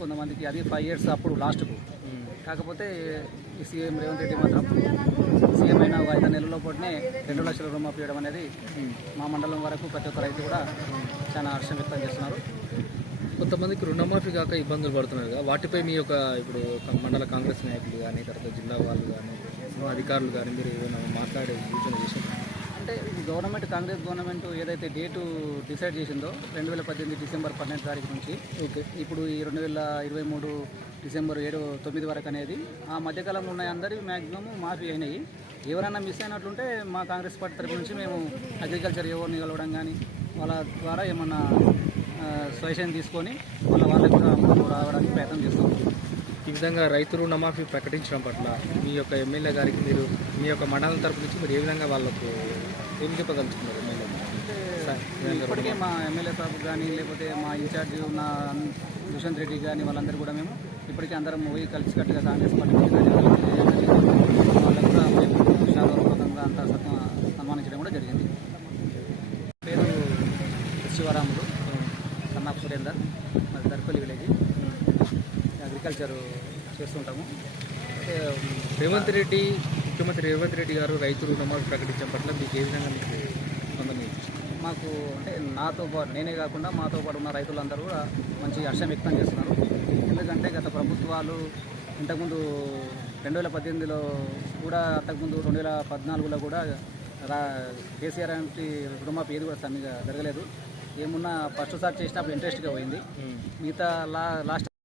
కొంతమందికి అది five years అప్పుడు లాస్ట్కు కాకపోతే ఈ సీఎం రేవంత్ రెడ్డి మాత్రం సీఎం అయిన ఒక ఐదు నెలల పాటునే రెండు లక్షల రుణమాఫీ చేయడం అనేది మా మండలం వరకు ప్రతి ఒక్క రైతు కూడా చాలా హర్షం వ్యక్తం చేస్తున్నారు. కొంతమందికి రుణమాఫీ కాక ఇబ్బందులు పడుతున్నారు కదా. వాటిపై మీ యొక్క ఇప్పుడు మండల కాంగ్రెస్ నాయకులు కానీ తర్వాత జిల్లా వాళ్ళు కానీ అధికారులు కానీ మీరు ఏమైనా మాట్లాడే సూచన చేశారు? అంటే గవర్నమెంట్ కాంగ్రెస్ గవర్నమెంట్ ఏదైతే డేటు డిసైడ్ చేసిందో రెండు వేల పద్దెనిమిది డిసెంబర్ పన్నెండు తారీఖు నుంచి ఓకే. ఇప్పుడు ఈ రెండు వేల ఇరవై మూడు డిసెంబర్ ఏడు తొమ్మిది వరకు అనేది ఆ మధ్యకాలంలో ఉన్న అందరి మ్యాక్సిమం మాఫీ అయినాయి. ఎవరైనా మిస్ అయినట్లుంటే మా కాంగ్రెస్ పార్టీ తరపు నుంచి మేము అగ్రికల్చర్ ఎవరిని కలవడం కానీ వాళ్ళ ద్వారా ఏమన్నా సజెషన్ తీసుకొని వాళ్ళ వాళ్ళకి రావడానికి ప్రయత్నం చేస్తాం. విధంగా రైతు రుణమాఫీ ప్రకటించడం పట్ల మీ యొక్క ఎమ్మెల్యే గారికి మీరు మీ యొక్క మండలం తరపు నుంచి మీరు ఏ విధంగా వాళ్ళకు ఏం చెప్పదలుచుకున్నారు ఎమ్మెల్యే? ఇప్పటికే మా ఎమ్మెల్యే సాబ్ కానీ లేకపోతే మా ఇన్ఛార్జ్ ఉన్న దుష్యంత్ రెడ్డి కానీ వాళ్ళందరూ కూడా మేము ఇప్పటికే అందరం పోయి కలిసికట్టుగా కాంగ్రెస్ పార్టీ శాపరూపకంగా అంతా సన్మా- సన్మానించడం కూడా జరిగింది. పేరు శివరాములు సన్నాఫ్ సురేందర్ మరి దర్పల్లి విలేజ్. అగ్రికల్చర్ చేస్తుంటాము. అయితే రేవంత్ రెడ్డి ముఖ్యమంత్రి రేవంత్ రెడ్డి గారు రైతు రుణమాఫీ ప్రకటించడం పట్ల మీకు ఏ విధంగా మీకు స్పందన? మాకు అంటే నాతో పాటు నేనే కాకుండా మాతో పాటు ఉన్న రైతులందరూ కూడా మంచి హర్షం వ్యక్తం చేస్తున్నారు. ఎందుకంటే గత ప్రభుత్వాలు ఇంతకుముందు రెండు వేల పద్దెనిమిదిలో కూడా అంతకుముందు రెండు వేల పద్నాలుగులో కూడా రా కేసీఆర్ అంటే రుణమాఫీ ఏది కూడా సరిగా జరగలేదు. ఏమున్నా ఫస్ట్ సారి చేసినప్పుడు ఇంట్రెస్ట్గా పోయింది. మిగతా లా లాస్ట్